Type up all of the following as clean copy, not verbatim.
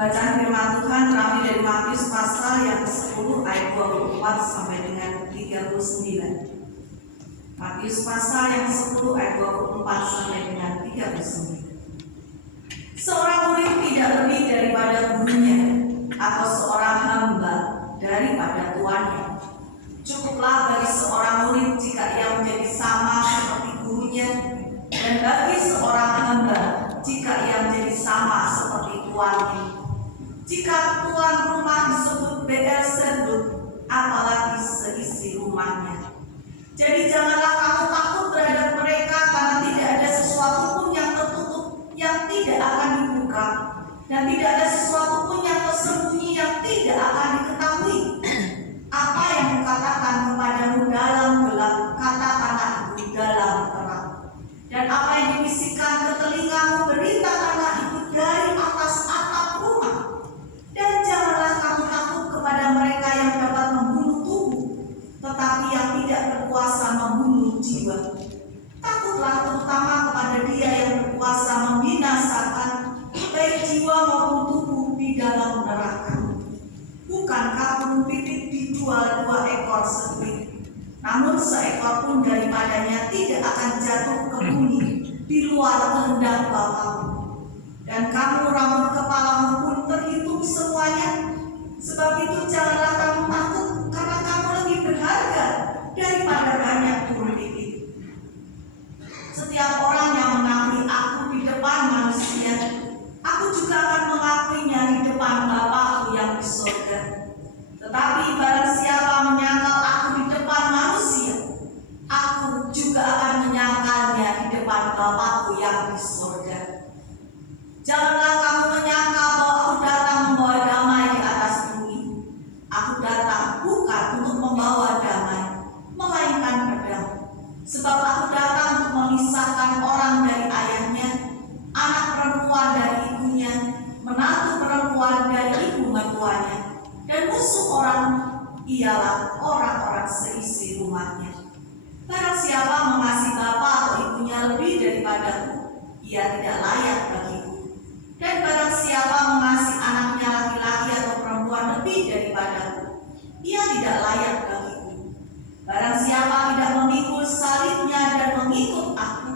Pembacaan firman Tuhan terambil dari Matius pasal yang ke-10 ayat 24 sampai dengan 39. Matius pasal yang ke-10 ayat 24 sampai dengan 39. Seorang murid tidak lebih daripada gurunya, atau seorang hamba daripada tuannya. Cukuplah bagi seorang murid jika ia menjadi sama seperti gurunya, dan bagi seorang hamba jika ia menjadi sama seperti tuannya. Jika tuan rumah disebut Beelzebul, apalagi seisi rumahnya. Jadi janganlah kamu takut terhadap mereka, karena tidak ada sesuatu pun yang tertutup yang tidak akan dibuka, dan tidak ada sesuatu pun yang tersembunyi yang tidak akan diketahui. Apa yang kukatakan kepadamu dalam gelap, katakanlah itu dalam terang. Dan apa yang dibisikkan ke telingamu, beritakanlah itu dari atas atap rumah. Dan janganlah kamu takut kepada mereka yang dapat membunuh tubuh, tetapi yang tidak berkuasa membunuh jiwa. Takutlah terutama kepada Dia yang berkuasa membinasakan baik jiwa maupun tubuh di dalam neraka. Bukankah burung pipit dijual 2 ekor sepiring, namun seekor pun daripadanya tidak akan jatuh ke bumi di luar kehendak Bapamu. Dan kamu rambut kepalamu pun terhitung semuanya. Sebab itu janganlah kamu takut, karena kamu lebih berharga daripada banyak burung pipit. Setiap orang yang mengakui aku di depan manusia, aku juga akan mengakuinya di depan Bapa-Ku yang di surga. Tetapi barang siapa menyangkal aku di depan manusia, aku juga akan menyangkalnya di depan Bapa-Ku yang di surga. Janganlah kamu menyangka bahwa aku datang membawa damai di atas bumi. Aku datang bukan untuk membawa damai, melainkan pedang. daripadaku, ia tidak layak bagiku. Dan barang siapa mengasihi anaknya laki-laki atau perempuan lebih daripadaku, ia tidak layak bagiku. Barang siapa tidak memikul salibnya dan mengikut aku,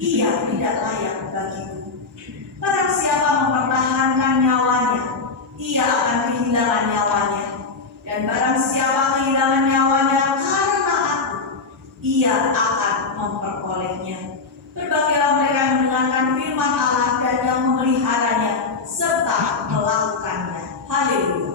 ia tidak layak bagiku. Barang siapa mempertahankan nyawanya, ia akan kehilangan nyawanya. Dan barang siapa kehilangan nyawanya karena aku, ia akan memperolehnya. Berbahagialah mereka yang mendengarkan firman Allah dan yang memeliharanya serta melakukannya. Haleluya.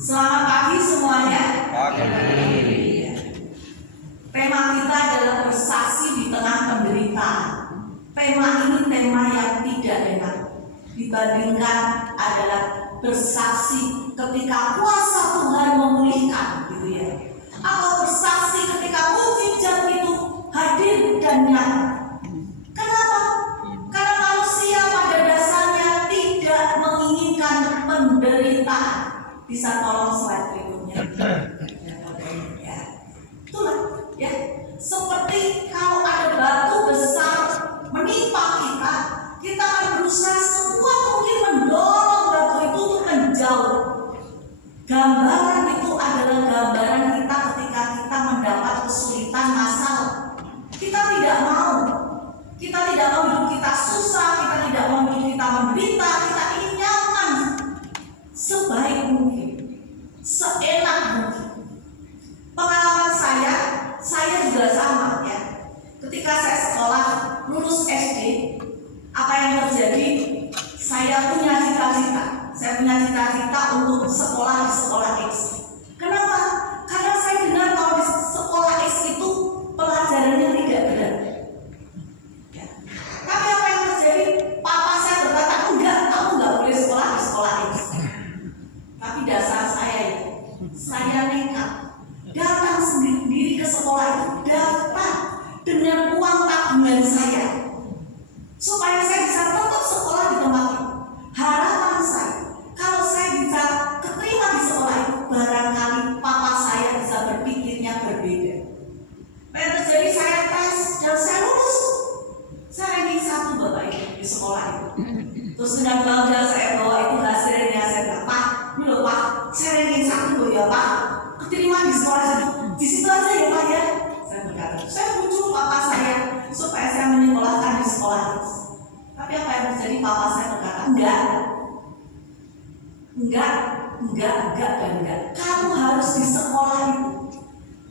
Selamat pagi semuanya. Tema kita adalah bersaksi di tengah penderitaan. Tema ini tema yang tidak enak dibandingkan adalah bersaksi ketika kuasa Tuhan memulihkan, gitu ya. Atau bersaksi ketika mujizat itu hadir dan nyata. Kenapa? Karena manusia pada dasarnya tidak menginginkan penderitaan. Bisa tolong slide berikutnya. Ya. Itulah ya. Seperti kalau ada batu besar menimpa kita, kita akan berusaha semua mungkin mendorong batu itu untuk menjauh. Gambaran itu adalah gambaran kita ketika kita mendapat kesulitan masalah. Kita tidak mau. Kita tidak mau hidup kita susah, kita tidak mau hidup kita menderita, kita ingin nyaman sebaik mungkin, seenak mungkin. Pengalaman saya juga sama ya. Ketika saya sekolah, lulus SD, apa yang terjadi? Saya punya cita-cita. Saya punya cita-cita untuk sekolah di sekolah X. Kenapa? Karena saya dengar kalau di sekolah X itu pelajarannya tidak berat. Ya. Tapi apa yang terjadi? Papa saya berkata, enggak, kamu enggak boleh sekolah di sekolah X. Tapi dasar saya itu, saya nekat datang sendiri ke sekolah itu, datang dengan uang tabungan saya supaya saya bisa tetap sekolah di tempat itu. Harapan saya, kalau saya bisa keterima di sekolah itu, barangkali papa saya bisa berpikirnya berbeda. Apa yang terjadi? Saya tes dan saya lulus. Saya ranking 1 Bapak Ibu di sekolah itu. Terus dengan bangga saya bawa itu hasilnya, saya bilang, Pak, ini loh Pak, saya ranking 1 loh ya Pak, keterima di sekolah itu. Di situ aja ya Pak ya. Saya berkata, saya bujuk papa saya supaya saya menyekolahkan di sekolah itu. Tapi apa yang terjadi? Papa saya berkata, enggak. Kamu harus di sekolah itu.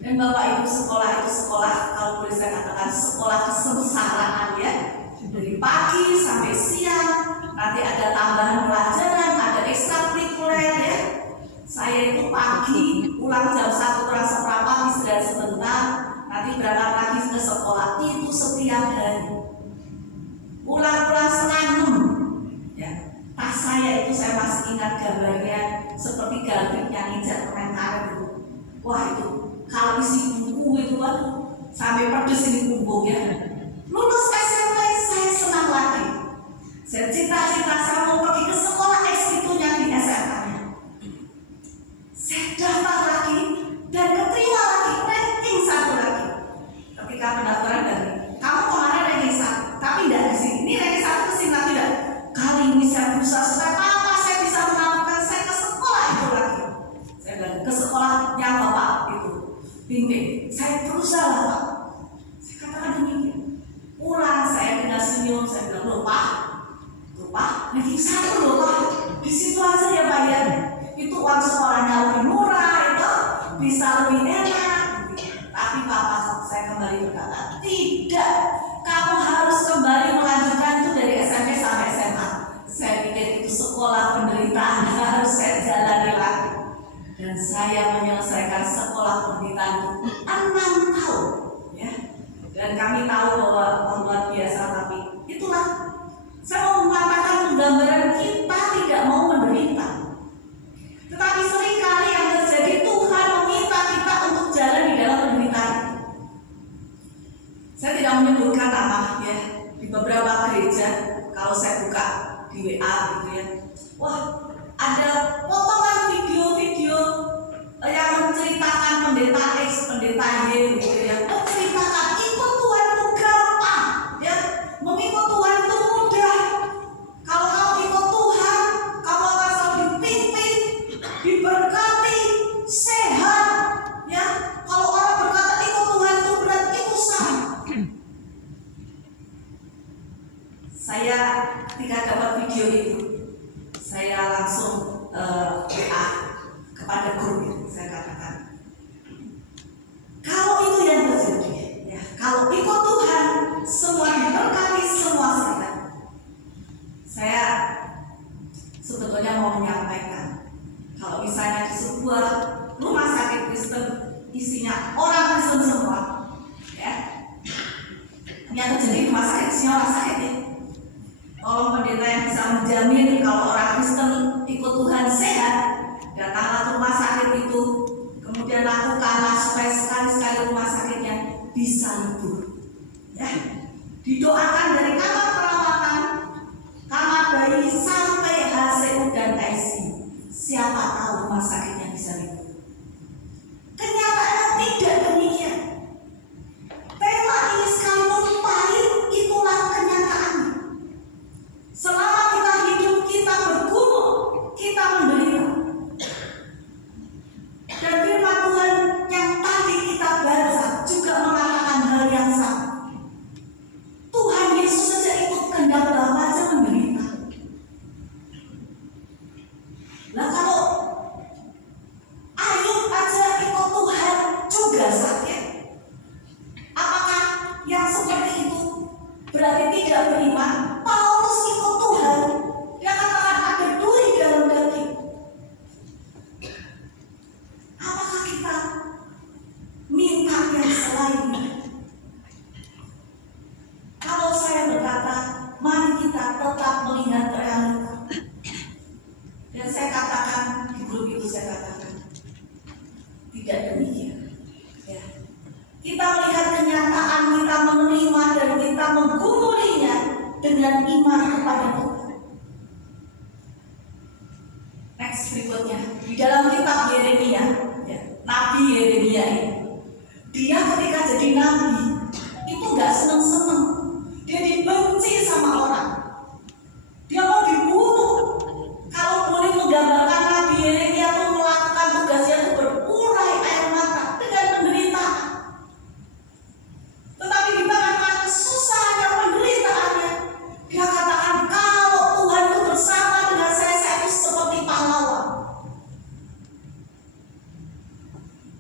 Dan Bapak Ibu, sekolah itu sekolah, kalau boleh saya katakan sekolah kesengsaraan ya. Dari pagi sampai siang, nanti ada tambahan pelajaran, ada ekstrakurikuler ya. Saya itu pagi pulang jam 1 kurang seperempat, istirahat sebentar, nanti berangkat lagi ke sekolah itu setiap hari. Pulang setengah 6 ya. Tas saya itu saya masih ingat gambarnya seperti galeriknya nginjak permen karet itu. Wah itu kalau isi buku itu sampai pedes ini punggungnya. Lulus SMP saya senang lagi. Saya cita-cita saya mau pergi ke sekolah X itu yang di SMA-nya. Saya daftar lagi dan keterima lagi, ranking 1 lagi. Ketika pendaftaran dari kamu kemarin ranking 1, tapi tidak di sini. Ini ranking 1 ke sini tidak. Kali ini saya berusaha supaya apa saya bisa menambahkan saya ke sekolah itu lagi. Saya bilang ke sekolahnya Bapak itu bimbing. Saya berusaha Pak. Saya katakan demikian. Pulang saya dengan senyum, saya bilang loh Pak, ranking 1 loh Pak. Di situ aja ya Pak ya. Itu uang sekolahnya lebih murah, itu bisa lebih enak. Tapi Papa saya kembali berkata, tidak, kamu harus kembali melanjutkan itu dari SMP sampai SMA. Saya pikir itu sekolah penderitaan harus saya jalani lagi. Dan saya menyelesaikan sekolah penderitaan itu 6 tahun. Ya. Dan kami tahu bahwa luar biasa, tapi itulah saya mau mengatakan gambaran kita tidak mau menderita. Tetapi seringkali yang terjadi Tuhan meminta kita untuk jalan di dalam penderitaan. Saya tidak menyebutkan nama ya, di beberapa gereja kalau saya buka di WA gitu ya, wah ada potongan video-video yang menceritakan pendeta X, pendeta Y gitu ya, menceritakan ikut Tuhan itu gampang ya, mengikut Tuhan itu mudah. Kalau kamu ikut Tuhan, kamu akan selalu dipimpin, diberkati, sehat ya. Kalau orang berkata ikut Tuhan itu berat, itu salah. Saya ketika dapat video itu, saya langsung WA kepada grup, saya katakan, kalau itu yang terjadi, ya, kalau ikut Tuhan, semua diberkati, semua sehat. Saya sebetulnya mau menyampaikan, kalau misalnya di sebuah rumah sakit Kristen isinya orang Kristen semua, ya, yang terjadi di rumah sakit isinya orang sakit ya. Tolong pendeta yang bisa menjamin kalau orang Kristen ikut Tuhan sehat, datanglah ke rumah sakit itu, kemudian lakukanlah supaya sekali-sekali rumah sakitnya bisa libur. Ya, didoakan dari kamar perawatan, kamar bayi sampai HCU dan ICU. Siapa tahu rumah sakitnya bisa libur. Kenyataannya tidak demikian. Tema ini sekalipun pahit, itulah kenyataannya. Selama kita hidup, kita bergumul, kita menderita. Dan firman Tuhan yang tadi kita baca juga mengatakan hal yang sama. Tuhan Yesus saja ikut kehendak Bapa saja menderita. Nah kalau Ayub aja ikut Tuhan juga sakit, apakah yang seperti itu berarti tidak beriman? Paulus ikut Tuhan, dia katakan ada duri dalam daging. Apakah kita minta yang selain itu? Kalau saya berkata, mari kita tetap melihat realita. Dan saya katakan di grup itu, saya katakan tidak demikian. Ya. Kita melihat kenyataan, kita menerima dan kita menggumulinya dengan iman kepada Tuhan. Next berikutnya, di dalam kitab Yeremia, ya, Nabi Yeremia ini, dia ketika jadi nabi itu nggak seneng-seneng, dia dibenci sama orang, dia mau dibunuh. Kalau boleh menggambarkan Nabi Yeremia itu melakukan tugasnya itu berurai air mata dengan penderitaan. Tetapi di tengah-tengah kesusahan dan penderitaannya, dia katakan kalau Tuhan itu bersama dengan saya itu seperti pahlawan.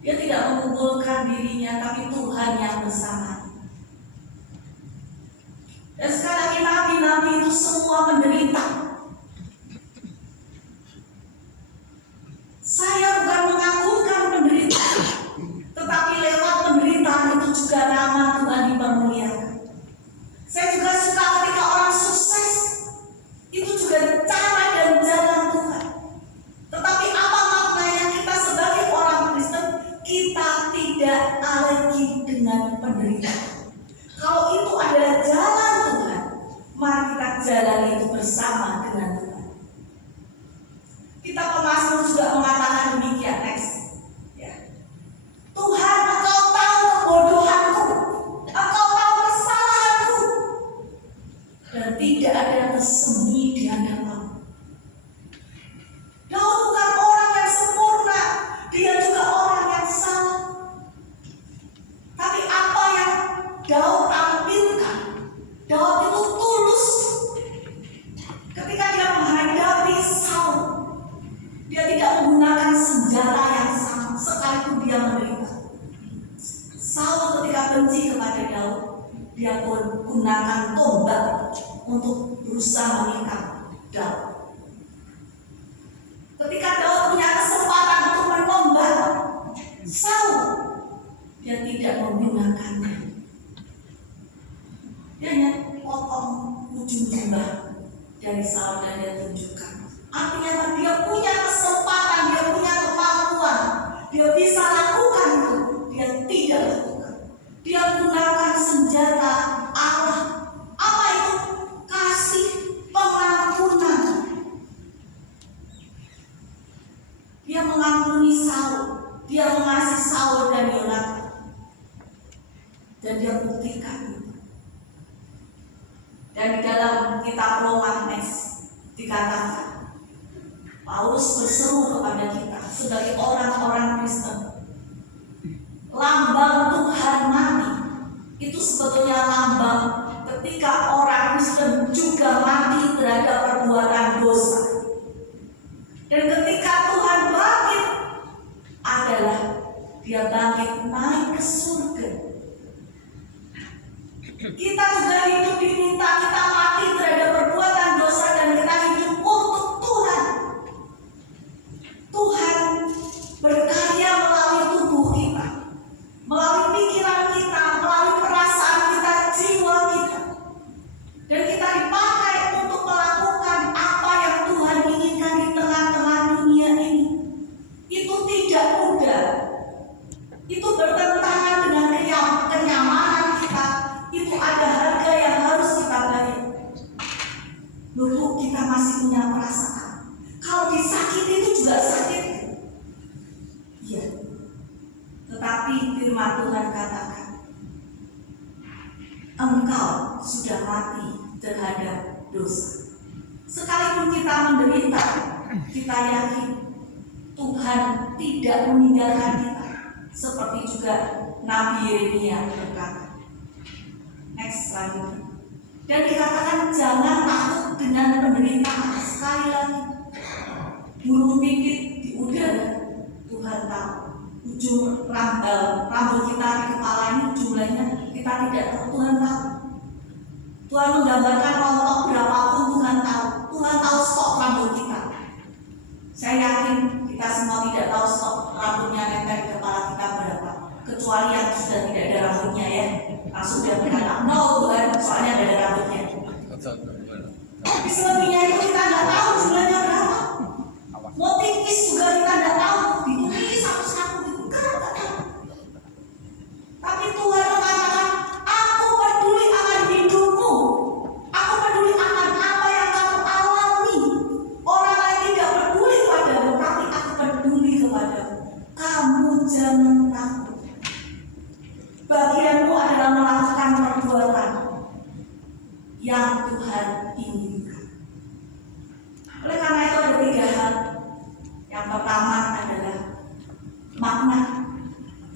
Dia tidak mengumpulkan dirinya, tapi Tuhan yang bersama. Dan sekali lagi nabi-nabi itu semua menderita. Saya bukan mengagungkan penderitaan, tetapi lewat penderitaan itu juga nama Tuhan dipermuliakan. Saya juga suka ketika orang sukses, itu juga cara dan jalan Tuhan. Tetapi apa maknanya kita sebagai orang Kristen, kita tidak alergi dengan penderitaan. Kalau itu adalah jalan Tuhan, mari kita jalani itu bersama dengan Tuhan. Kita pemazmur juga mengatakan demikian, next. Ya. Tuhan, Engkau tahu kebodohanku, Engkau tahu kesalahanku, dan tidak ada yang tersembunyi di hadapan-Mu. Daud bukan orang yang sempurna, dia juga orang yang salah. Tapi apa yang Daud tampilkan, Daud itu tulus. Ketika dia menghadapi Saul, dia tidak menggunakan senjata yang sama, sekalipun dia menderita. Saul ketika benci kepada Daud, dia pun gunakan tombak untuk berusaha menikam Daud. Ketika Daud punya kesempatan untuk menombak Saul, dia tidak menggunakannya. Dia hanya potong ujung jubah dari Saul dan dia tunjukkan. Artinya dia punya kesempatan, dia punya kemampuan, dia bisa lakukan itu, dia tidak lakukan. Dia gunakan senjata dia buktikan. Dan di dalam kitab Romanes dikatakan, Paulus berseru kepada kita sebagai orang-orang Kristen, lambang Tuhan mati itu sebetulnya lambang ketika orang Kristen juga mati terhadap perbuatan dosa. Dan ketika Tuhan bangkit adalah dia bangkit naik ke surga. Kita juga hidup diminta kita mati terhadap perbuatan dosa dan kita hidup untuk Tuhan. Tuhan berkarya melalui tubuh kita, melalui pikiran kita, melalui perasaan kita, jiwa kita. Dan kita dipakai untuk melakukan apa yang Tuhan inginkan di tengah-tengah dunia ini. Itu tidak mudah. Itu bertentangan dengan kenyamanan kita. Itu ada harga yang harus kita bayar. Dulu kita masih punya perasaan. Kalau disakiti itu juga sakit. Iya. Tetapi firman Tuhan katakan, engkau sudah mati terhadap dosa. Sekalipun kita menderita, kita yakin Tuhan tidak meninggalkan kita. Seperti juga Nabi Yeremia berkata. Next slide. Dan dikatakan jangan takut dengan penderitaan. Sekali lagi, burung pipit di udara, Tuhan tahu. Ujung rambut kita di kepala ini jumlahnya kita tidak tahu, Tuhan tahu. Tuhan menggambarkan rontok berapapun Tuhan tahu. Tuhan tahu stok rambut kita. Saya yakin kita semua tidak tahu stok rambutnya nempel di kepala kita berapa. Kecuali yang sudah tidak ada rambutnya ya. Langsung dia berkata, no Tuhan, soalnya ada rambutnya. Tapi selebihnya itu kita nggak tahu jumlahnya berapa. Mau tipis juga kita nggak tahu. Ditulis satu-satu itu kan nggak tahu. Tapi Tuhan mengatakan, aku peduli akan hidupmu. Aku peduli akan apa yang kamu alami. Orang lain tidak peduli padamu, tapi aku peduli kepadamu. Kamu jangan takut. Bagianmu adalah melakukan perbuatan yang Tuhan inginkan. Oleh karena itu ada 3 hal. Yang pertama adalah makna.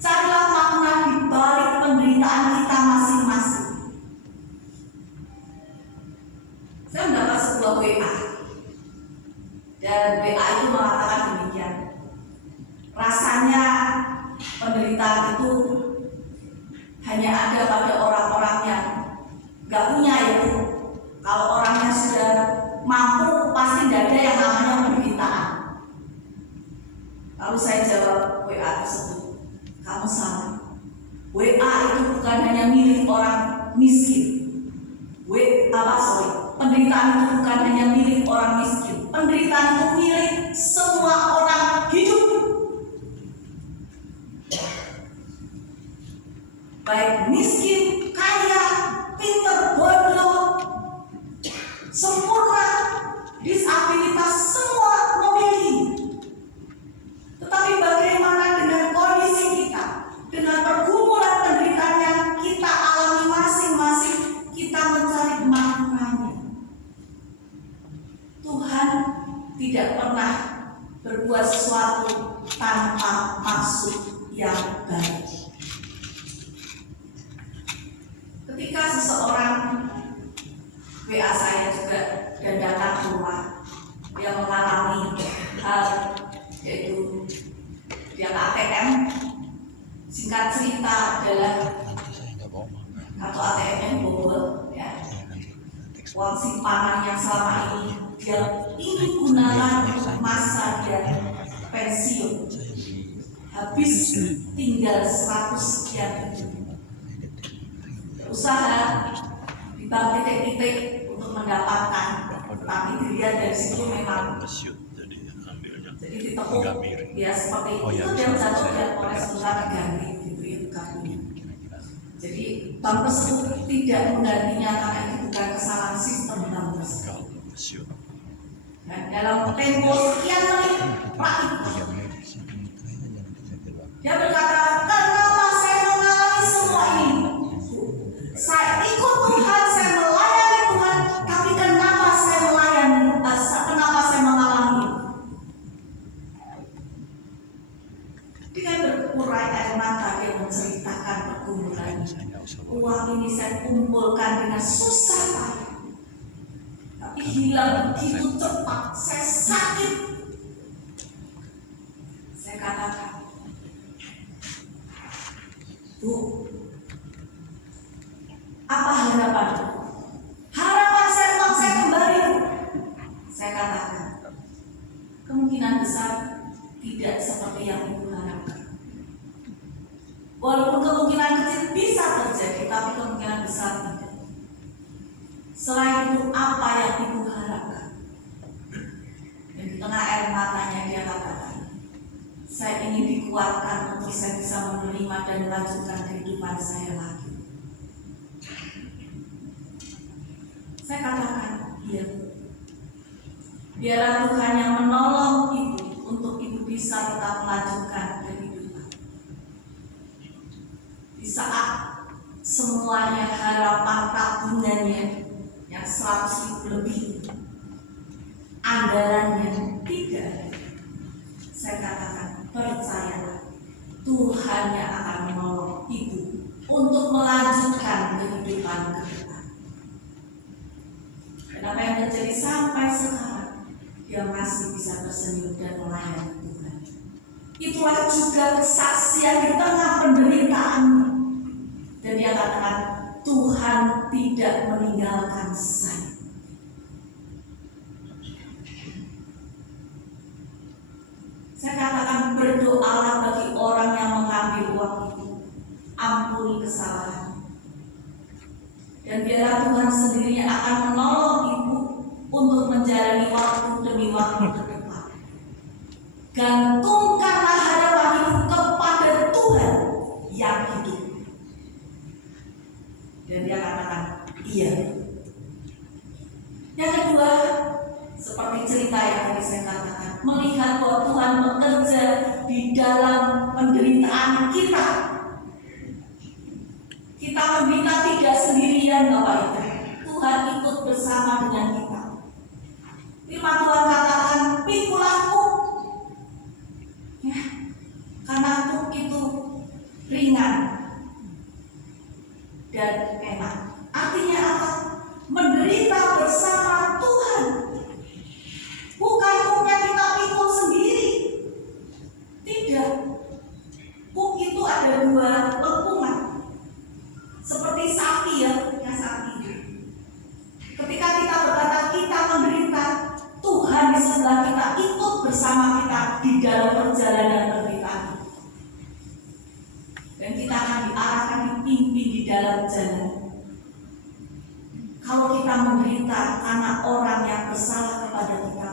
Carilah makna di balik penderitaan kita masing-masing. Saya mendapat sebuah WA. Dan WA itu mengatakan demikian. Rasanya penderitaan itu hanya ada pada orang-orang yang gak punya itu. Kalau orangnya sudah mampu, pasti tidak ada yang namanya penderitaan. Lalu saya jawab WA tersebut, kamu salah. WA itu bukan hanya milik orang miskin. Penderitaan itu bukan hanya milik orang miskin. Penderitaan itu milik semua orang hidup. Baik miskin, kaya, pinter, bodoh, sempurna, disabilitas, semua memiliki. Tetapi bagaimana dengan kondisi kita, dengan pergumulan penderitaan yang kita alami masing-masing, kita mencari maknanya. Tuhan tidak pernah berbuat sesuatu tanpa maksud yang baik. Ketika seseorang WA saya juga dan datang ke rumah, dia mengalami hal yaitu dia ATM, singkat cerita adalah kartu ATM-nya bobol, ya. Uang simpanan yang selama ini dia ingin gunakan untuk masa dia pensiun, habis tinggal 100 sekian. Usaha di bank titik-titik untuk mendapatkan, tapi dilihat dari situ memang jadi ditekuk ya seperti itu dia jatuh dan oleh sebentar diganti gitu ya kartunya. Jadi bank tersebut tidak menggantinya karena itu bukan kesalahan sistem bank tersebut. Dan dalam tempo sekian menit Pak dia berkata, kenapa saya mengalami semua ini? ini saya kumpulkan dengan susah payah, tapi hilang begitu cepat. Saya sakit. Saya katakan, Bu, apa harapan? Harapan saya uang saya kembali. Saya katakan, kemungkinan besar tidak seperti yang Ibu harapkan. Walaupun kemungkinan kecil bisa terjadi, tapi kemungkinan besar tidak. Selain itu, apa yang Ibu harapkan? Dan di tengah air matanya dia katakan, saya ingin dikuatkan untuk saya bisa menerima dan melanjutkan kehidupan saya lagi. Saya katakan, iya. Biarlah Tuhan yang menolong Ibu untuk Ibu bisa tetap melanjutkan kehidupan. Di saat semuanya harapan tabungannya yang 100.000 lebih, anggarannya tidak ada. Saya katakan, percayalah, Tuhan yang akan menolong Ibu untuk melanjutkan kehidupan ke depan. Dan apa yang terjadi sampai sekarang, dia masih bisa tersenyum dan melayani Tuhan. Itulah juga kesaksian di tengah penderitaannya. Dan dia katakan, Tuhan tidak meninggalkan saya. Saya katakan, berdoalah bagi orang yang mengambil uang itu, ampuni kesalahan. Dan biarlah Tuhan sendiri akan menolong Ibu untuk menjalani waktu demi waktu ke depan. Gantungkanlah harapan Ibu kepada Tuhan yang hidup. Dan dia katakan, iya. Yang kedua, seperti cerita yang tadi saya katakan, melihat bahwa Tuhan bekerja di dalam penderitaan kita. Kita menderita tidak sendirian, Bapak Ibu. Tuhan ikut bersama dengan kita. Firman Tuhan katakan, pikulah kuk. Ya, karena kuk itu ringan dan enak. Artinya apa? Menderita bersama Tuhan. Bukan kuknya kita pikul sendiri. Tidak. Kuk itu ada 2 lengkungan. Seperti sapi ya, sapi. Ketika kita berkata kita menderita, Tuhan di sebelah kita ikut bersama kita di dalam perjalanan penderitaan. Dan kita akan diarahkan, dipimpin di dalam jalan. Kalau kita menderita karena orang yang bersalah kepada kita,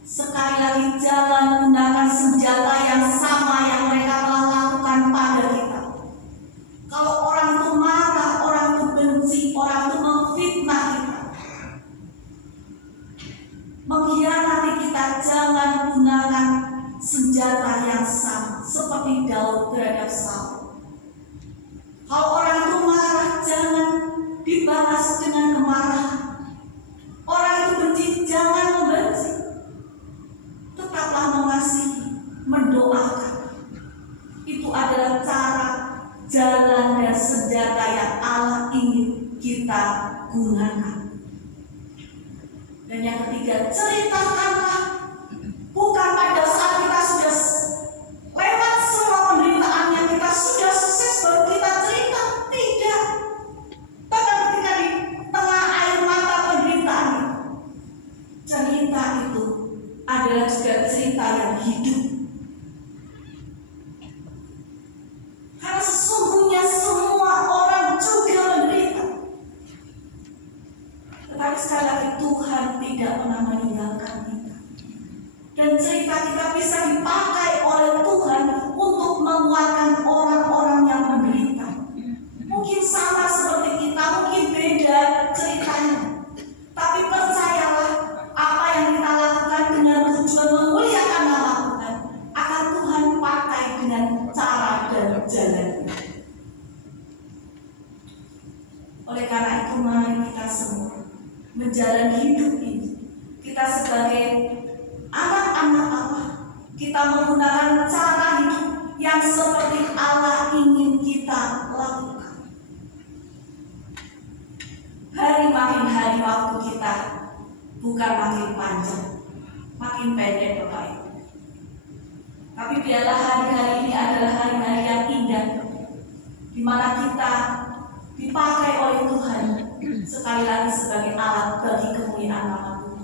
sekali lagi jangan gunakan senjata yang sama yang mereka telah lakukan pada kita. Kalau orang itu marah, orang itu benci, orang itu memfitnah kita, mengkhianati kita, jangan gunakan senjata yang sama seperti Daud terhadap Saul. Kalau orang itu marah, jangan dibalas dengan kemarahan. Orang itu benci, jangan membenci. Tetaplah mengasihi, mendoakan. Itu adalah cara, jalan, dan senjata yang Allah ingin kita gunakan. Dan yang ketiga, ceritakanlah. Bukan pada saat kita sudah lewat semua penderitaan yang kita sudah sukses baru kita cerita. Tidak. Bahkan ketika di tengah air mata penderitaan, cerita itu adalah juga cerita yang hidup. Karena sesungguhnya semua orang juga menderita. Tetapi sekali lagi Tuhan tidak pernah meninggalkan kita. Dan cerita kita bisa dipakai oleh Tuhan untuk menguatkan orang-orang yang menderita. Mungkin sama seperti kita, mungkin beda ceritanya. Tapi percayalah, apa yang kita lakukan dengan tujuan memuliakan nama Tuhan akan Tuhan pakai dengan cara dan jalan. Oleh karena itu, mari kita semua menjalani hidup ini. Kita sebagai anak-anak Allah, kita menggunakan cara hidup yang seperti Allah ingin kita lakukan. Dari makin hari waktu kita bukan makin panjang, makin pendek Bapak Ibu. Tapi biarlah hari-hari ini adalah hari-hari yang indah, di mana kita dipakai oleh Tuhan sekali lagi sebagai alat bagi kemuliaan nama Tuhan.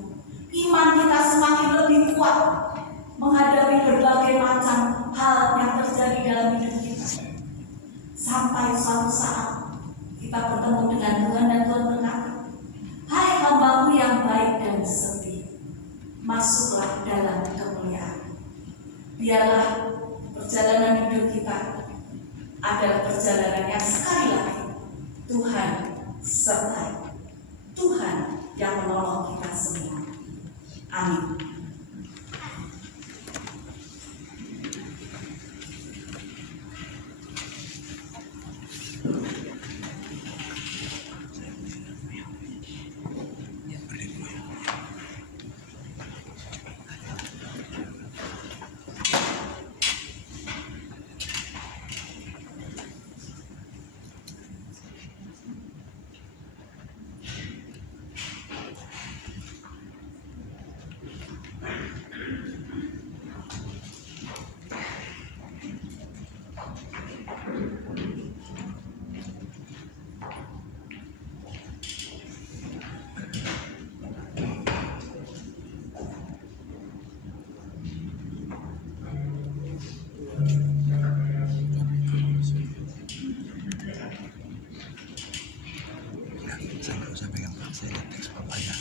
Iman kita semakin lebih kuat menghadapi berbagai macam hal yang terjadi dalam hidup kita. Sampai suatu saat kita bertemu dengan Tuhan dan Tuhan berkata, "Hai hamba-Mu yang baik dan setia, masuklah dalam kemuliaan." Biarlah perjalanan hidup kita adalah perjalanan yang sekali lagi Tuhan sertai, Tuhan yang menolong kita semua. Amin. Saya nggak usah pegang, saya lihat teks bapaknya.